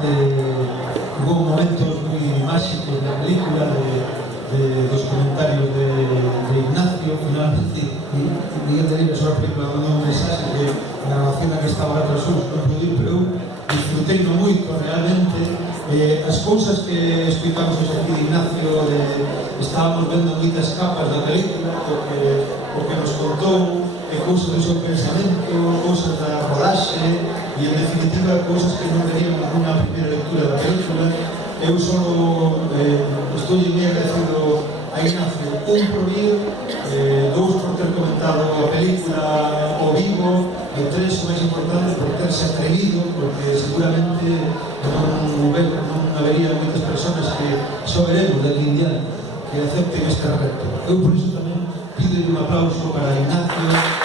Hubo momentos muy mágicos de la película, de los comentarios de Ignacio. Finalmente, Miguel de Rivas sobre a película mandou un mensaje que na relación a que estaba a Jesús non pude ir, pero eu disfrutei no moito realmente. As cousas que explicamos aquí de Ignacio, estábamos vendo moitas capas da película, porque nos contou cousas do seu pensamento, cousas da rodaxe e, en definitiva, cousas que non veríamos nunha primeira lectura da película. Eu só estou moi agradecido a Ignacio, un por vir, dous por ter comentado a película ao vivo, e tres, o máis importante, por terse atrevido, porque seguramente non habería moitas persoas que só veremos de aquí en diante que acepten este reto. Eu por iso tamén pido un aplauso para Ignacio.